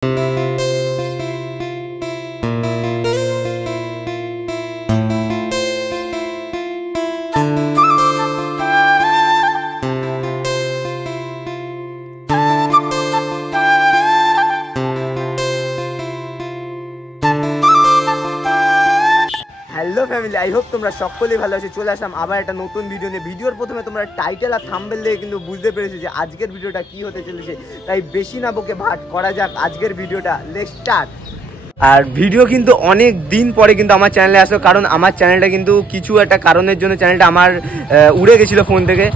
Hello family, I hope তোমরা সকলেই ভালো আছো। চলে আসলাম আবার একটা নতুন ভিডিও নিয়ে। ভিডিওর প্রথমে তোমরা টাইটেল আর থাম্বনেল দেখে কিন্তু বুঝতে পেরেছো যে আজকের ভিডিওটা কি হতে চলেছে। তাই বেশি না বকে ভাট করা যাক আজকের ভিডিওটা। Let's start. আর ভিডিও কিন্তু অনেক দিন পরে কিন্তু আমার চ্যানেলে আসলো, কারণ আমার চ্যানেলটা কিন্তু কিছু একটা কারণের জন্য চ্যানেলটা আমার উড়ে গেছিলো ফোন থেকে।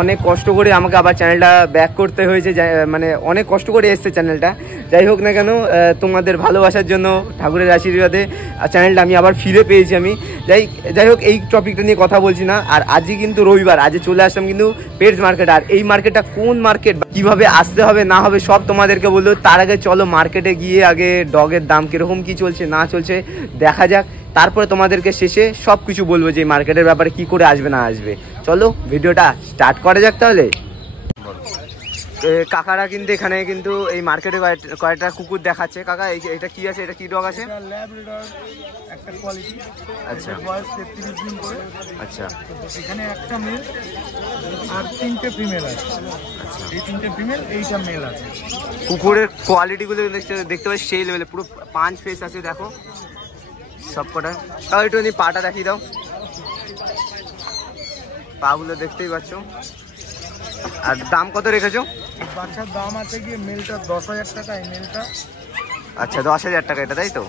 অনেক কষ্ট করে আমাকে আবার চ্যানেলটা ব্যাক করতে হয়েছে, মানে অনেক কষ্ট করে এসছে চ্যানেলটা। যাই হোক না কেন, তোমাদের ভালোবাসার জন্য, ঠাকুরের আশীর্বাদে চ্যানেলটা আমি আবার ফিরে পেয়েছি। আমি যাই হোক এই টপিকটা নিয়ে কথা বলছি না। আর আজকে কিন্তু রবিবার, আজকে চলে আসলাম কিন্তু পেটস মার্কেট। আর এই মার্কেটটা কোন মার্কেট, কিভাবে আসতে হবে না হবে সব তোমাদেরকে বললো। তার আগে চলো মার্কেটে গিয়ে আগে ডগের দাম কিরকম কি চলছে না চলছে দেখা যাক, তারপরে তোমাদেরকে শেষে সব কিছু বলবো যে মার্কেটের ব্যাপারে কি করে আসবে না আসবে। চলো ভিডিওটা স্টার্ট করা যাক তাহলে। কাকারা কিন্তু এখানে কিন্তু এই মার্কেটে কয়েকটা কুকুর দেখাচ্ছে। কাকা এটা কি আছে, এটা কি ডগ আছে? একটা কোয়ালিটি। আচ্ছা, বয়স 33 দিন করে। আচ্ছা, এখানে একটা মেল আর 3টে ফিমেল আছে। আচ্ছা, এই 3টে ফিমেল, এইটা মেল আছে। কুকুরের কোয়ালিটিগুলো দেখতে পাচ্ছি সেই লেভেলে, পুরো 5 ফেস আছে দেখো সব কটা। তাও একটু পাটা দেখিয়ে দাও, পাগুলো দেখতেই পাচ্ছ। আর দাম কত রেখেছো? বাচ্চার দাম আছে গিয়ে মেলটা 10,000 টাকা, এই মেলটা। আচ্ছা, 10,000 টাকা এটা, তাই তো?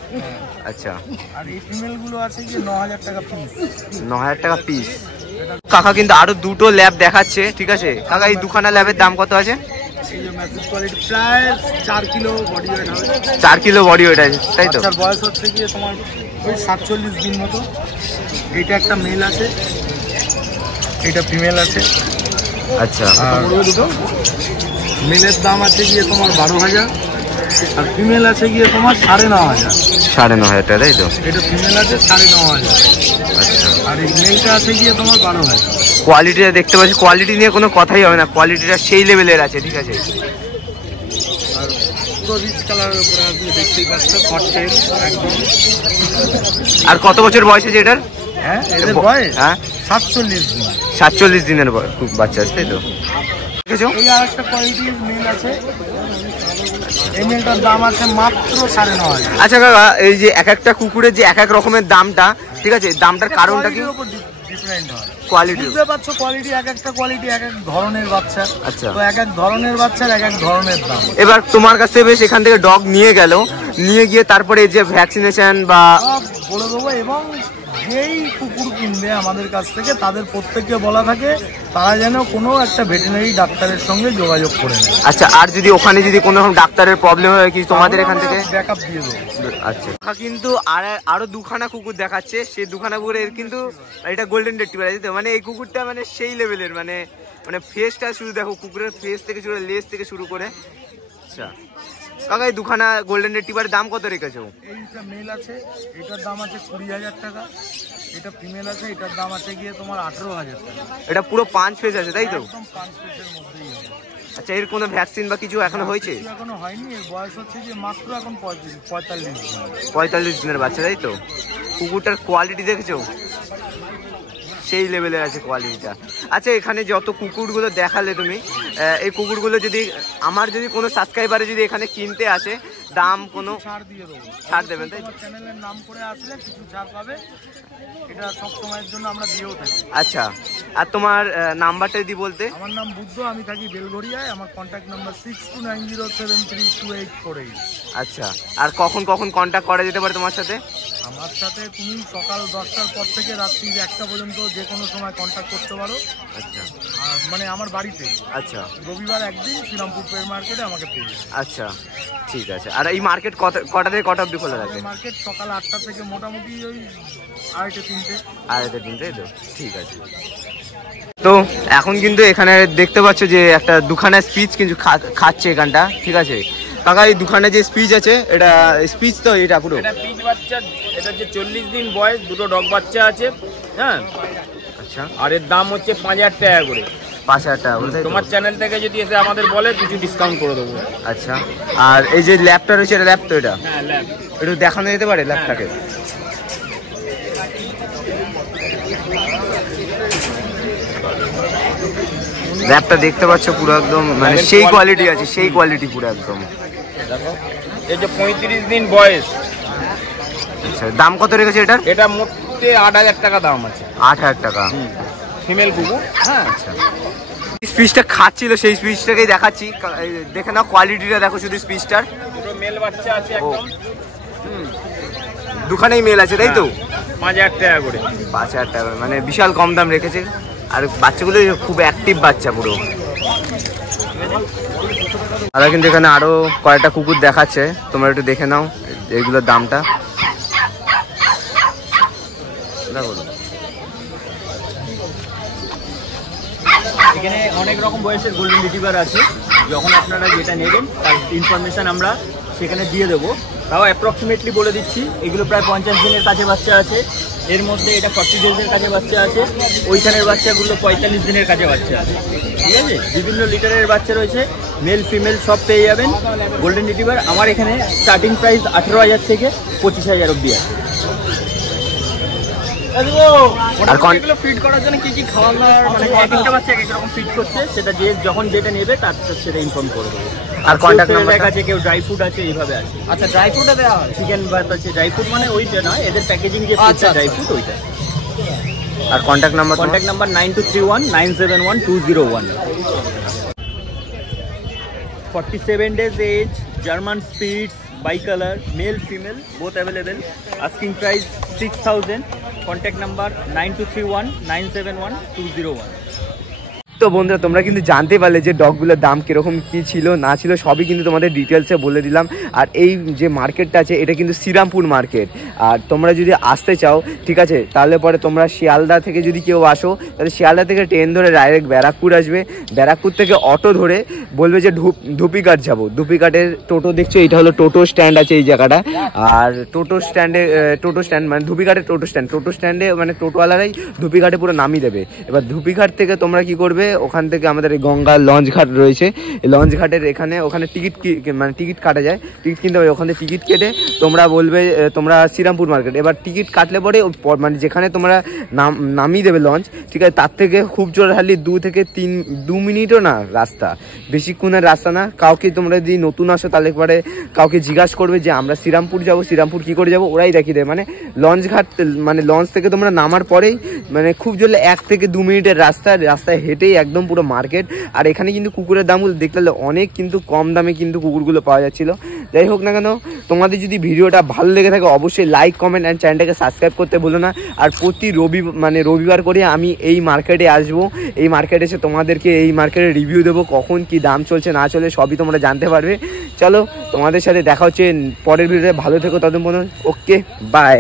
আচ্ছা, আর এই ফিমেল গুলো আছে গিয়ে 9,000 টাকা পিস। 9,000 টাকা পিস। কাকা কিন্তু আরো দুটো ল্যাব দেখাচ্ছে, ঠিক আছে কাকা? এই দুখানা ল্যাবের দাম কত আছে? এই যে ম্যাসিভ কোয়ালিটি, প্রায় 4 কিলো বডি ওয়েট হবে। 4 কিলো বডি ওয়েট আছে, তাই তো? বাচ্চার বয়স হচ্ছে গিয়ে তোমার ওই 47 দিন মতো। এইটা একটা মেল আছে, এইটা ফিমেল আছে। আচ্ছা, দুটো মেলের দাম আছে গিয়ে তোমার 12,000 আর ফিমেল আছে গিয়ে তোমার 9,500। 9,500 টাকা, তাই তো? এটা ফিমেল আছে 9,500। আচ্ছা, আর এই মেলটা আছে গিয়ে তোমার 12,000। কোয়ালিটিটা দেখতে পাচ্ছি, কোয়ালিটি নিয়ে কোনো কথাই হবে না, কোয়ালিটিটা সেই লেভেলের আছে, ঠিক আছে? আর পুরো রিচ কালারের উপরে আছে, দেখতেই পাচ্ছ, কটটেল একদম। আর কত বছর বয়স আছে এটার? হ্যাঁ, এদের বয়স 47 দিন। 47 দিনের বাচ্চা আছে, তাই তো? এই আর একটা কোয়ালিটির মেল আছে, এই মেলটার দাম আছে মাত্র 9,500। আচ্ছা কাকা, এই যে এক একটা কুকুরের যে এক এক রকমের দামটা, ঠিক আছে, দামটার কারণটা কি? ডিফারেন্ট হয় কোয়ালিটি, বুঝতে পারছো? কোয়ালিটি, এক একটা কোয়ালিটি এক এক ধরনের বাচ্চা। আচ্ছা, তো এক এক ধরনের বাচ্চার এক এক ধরনের দাম। এবার তোমার কাছে বেশ এখান থেকে ডগ নিয়ে গেল, নিয়ে গিয়ে তারপরে যে ভ্যাকসিনেশন বা বলে দেবো। এবং যেই কুকুর কিনবে আমাদের কাছ থেকে তাদের প্রত্যেককে বলা থাকে তারা যেন কোনো একটা ভেটেরিনারি ডাক্তারের সঙ্গে যোগাযোগ করে নেয়। আচ্ছা, আর যদি ওখানে যদি কোনো রকম ডাক্তারের প্রবলেম হয় কি তোমাদের এখান থেকে ব্যাকআপ দিয়ে দেবো। আচ্ছা, কিন্তু আরো দুখানা কুকুর দেখাচ্ছে, সেই দুখানা কুকুরের কিন্তু এটা গোল্ডেন রেট্রিভার আছে তো, মানে এই কুকুরটা মানে সেই লেভেলের, মানে ফেসটা শুধু দেখো, কুকুরের ফেস থেকে শুরু, লেজ থেকে শুরু করে। আচ্ছা কাকা, এই দুখানা গোল্ডেন রেট্রিভারের দাম কত রেখেছো? এইটা মেল আছে, এটার দাম আছে 20,000 টাকা। এটা ফিমেল আছে, এটার দাম আছে গিয়ে তোমার 18,000 টাকা। এটা পুরো 5 ফেস আছে, তাই তো? একদম 5 ফেসের মধ্যেই হবে। আচ্ছা, এর কোনো ভ্যাকসিন বা কিছু এখনো হয়েছে? এখনো হয়নি। এর বয়স হচ্ছে যে মাত্র এখন 45 দিন। 45 দিনের বাচ্চা, তাই তো? কুকুরটার কোয়ালিটি দেখেছো, সেই লেভেলের আছে কোয়ালিটিটা। আচ্ছা, এখানে যত কুকুরগুলো দেখালে তুমি, এই কুকুরগুলো যদি আমার যদি কোনো সাবস্ক্রাইবারে যদি এখানে কিনতে আসে, দাম কোনো ছাড় দিয়ে দেবো, ছাড় দেবেন, তাই? তোমার চ্যানেলের নাম করে আসলে কিছু ছাড় পাবে, এটা সব সময়ের জন্য আমরা দিয়েও থাকি। আচ্ছা, আর তোমার নাম্বারটা যদি বলতে? আমার নাম বুদ্ধ, আমি থাকি বেলঘরিয়ায়। আমার কন্ট্যাক্ট নাম্বার 6290732848। আচ্ছা, আর কখন কখন কন্ট্যাক্ট করা যেতে পারে তোমার সাথে? আমার সাথে তুমি সকাল 10টার পর থেকে রাত্রি 1টা পর্যন্ত যে কোনো সময় কন্ট্যাক্ট করতে পারো। আচ্ছা, আর মানে আমার বাড়িতে। আচ্ছা, রবিবার একদিন শ্রীরামপুর পেয়ার মার্কেটে আমাকে পেয়ে। আচ্ছা, ঠিক আছে। আর এই মার্কেট কটা থেকে কটা অবধি খোলা থাকে? মার্কেট সকাল 8টা থেকে মোটামুটি ওই 2:30-3টে। 2:30-3টে, তাই তো? ঠিক আছে। তো এখন কিন্তু এখানে দেখতে পাচ্ছ যে একটা দুখানা স্পিচ কিন্তু খাচ্ছে এখানটা, ঠিক আছে কাকা? এই দুখানে যে স্পিচ আছে, এটা স্পিচ তো? এটা পুরো এটা পিচ বাচ্চা, এটা হচ্ছে 40 দিন বয়স, দুটো ডগ বাচ্চা আছে। হ্যাঁ, আচ্ছা। আর এর দাম হচ্ছে 5,000 টাকা করে। 5,000 টাকা বলে, তাই তো? তোমার চ্যানেল থেকে যদি এসে আমাদের বলে কিছু ডিসকাউন্ট করে দেবো। আচ্ছা, আর এই যে ল্যাপটা রয়েছে, এটা ল্যাপ তো? এটা হ্যাঁ ল্যাব। একটু দেখানো যেতে পারে ল্যাপটাকে? ল্যাপটা দেখতে পাচ্ছ পুরো একদম মানে সেই কোয়ালিটি আছে, সেই কোয়ালিটি পুরো একদম। দেখো এই যে 35 দিন বয়স। আচ্ছা, দাম কত রেখেছে এটার? এটা মোটে 8,000 টাকা দাম আছে। 8,000 টাকা। ফিমেল কুকুর। হ্যাঁ আচ্ছা, স্পিচটা খাচ্ছিল সেই স্পিচটাকেই দেখাচ্ছি, দেখে নাও কোয়ালিটিটা দেখো শুধু স্পিচটার। দুটো মেল বাচ্চা আছে একদম। দুখানেই মেল আছে তাই তো? 5,000 টাকা করে। 5,000 টাকা মানে বিশাল কম দাম রেখেছে। আর বাচ্চাগুলো খুব অ্যাক্টিভ বাচ্চা পুরো। আর কিন্তু এখানে আরো কয়েকটা কুকুর দেখাচ্ছে, তোমরা একটু দেখে নাও এইগুলোর দামটা। এখানে অনেক রকম বয়সের গোল্ডেন রিট্রিভার আছে, যখন আপনারা যেটা নেবেন তার ইনফরমেশান আমরা সেখানে দিয়ে দেবো। তাও অ্যাপ্রক্সিমেটলি বলে দিচ্ছি, এগুলো প্রায় 50 দিনের কাছে বাচ্চা আছে, এর মধ্যে এটা 40 ডেজের কাছে বাচ্চা আছে, ওইখানের বাচ্চাগুলো 45 দিনের কাছে বাচ্চা আছে, ঠিক আছে? বিভিন্ন লিটারের বাচ্চা রয়েছে, মেল ফিমেল সব পেয়ে যাবেন গোল্ডেন রিট্রিভার। আমার এখানে স্টার্টিং প্রাইস 18,000 থেকে 25,000 অব্দি আছে। আর এগুলো ফিড করার জন্য কি কি খাওয়ানোর মানে এক একটা বাচ্চা এক এক রকম ফিড করছে, সেটা যে যখন যেটা নেবে তার সেটা ইনফর্ম করে দেবো। আর কন্ট্যাক্ট নাম্বার আছে, কেউ ড্রাই ফ্রুট আছে, এইভাবে আছে। আচ্ছা, ড্রাই ফ্রুটও দেওয়া হয়? চিকেন ভাত আছে, ড্রাই ফ্রুট মানে ওইটা নয়, এদের প্যাকেজিং যে ড্রাই ফ্রুট ওইটা। আর contact number? 9231971201। 47 days age, German Spitz, bicolor, male female both available. Asking price 6,000. Contact number 9231971201. তো বন্ধুরা তোমরা কিন্তু জানতে পারলে যে ডগগুলোর দাম কীরকম কী ছিল না ছিল, সবই কিন্তু তোমাদের ডিটেলসে বলে দিলাম। আর এই যে মার্কেটটা আছে এটা কিন্তু শ্রীরামপুর মার্কেট। আর তোমরা যদি আসতে চাও ঠিক আছে, তাহলে পরে তোমরা শিয়ালদা থেকে যদি কেউ আসো তাহলে শিয়ালদা থেকে ট্রেন ধরে ডাইরেক্ট ব্যারাকপুর আসবে, ব্যারাকপুর থেকে অটো ধরে বলবে যে ধুপিঘাট যাবো। ধুপিঘাটের টোটো দেখছো, এইটা হলো টোটো স্ট্যান্ড আছে এই জায়গাটা। আর টোটো স্ট্যান্ড মানে ধুপিঘাটের টোটো স্ট্যান্ডে মানে টোটোওয়ালারাই ধুপিঘাটে পুরো নামিয়ে দেবে। এবার ধুপিঘাট থেকে তোমরা কি করবে, ওখান থেকে আমাদের এই গঙ্গা লঞ্চ ঘাট রয়েছে, এই লঞ্চ ঘাটের ওখানে টিকিট কাটা যায়, টিকিট কিনতে হবে। ওখানে টিকিট কেটে তোমরা বলবে তোমরা শ্রীরামপুর মার্কেট। এবার টিকিট কাটলে পরে মানে যেখানে তোমরা নামিয়ে দেবে লঞ্চ, ঠিক আছে, তার থেকে খুব জোর হারলি 2 মিনিটও না রাস্তা, বেশিক্ষণের রাস্তা না। কাউকে তোমরা যদি নতুন আসো তাহলে পরে কাউকে জিজ্ঞাসা করবে যে আমরা শ্রীরামপুর যাবো, শ্রীরামপুর কী করে যাবো, ওরাই দেখিয়ে দেবে। মানে লঞ্চ ঘাট মানে লঞ্চ থেকে তোমরা নামার পরেই মানে খুব জোরে 1 থেকে 2 মিনিটের রাস্তায় হেঁটেই একদম পুরো মার্কেট। আর এখানে কিন্তু কুকুরের দামগুলো দেখতে অনেক কিন্তু কম দামে কিন্তু কুকুরগুলো পাওয়া যাচ্ছিল। যাই হোক না কেন, তোমাদের যদি ভিডিওটা ভালো লেগে থাকে অবশ্যই লাইক কমেন্ট অ্যান্ড চ্যানেলটাকে সাবস্ক্রাইব করতে ভুলো না। আর প্রতি রবিবার করে আমি এই মার্কেটে আসবো, এই মার্কেটে এসে তোমাদেরকে এই মার্কেটে রিভিউ দেবো, কখন কি দাম চলছে না চলে সবই তোমরা জানতে পারবে। চলো তোমাদের সাথে দেখা হচ্ছে পরের ভিডিওতে, ভালো থেকো ততক্ষণ, ওকে বাই।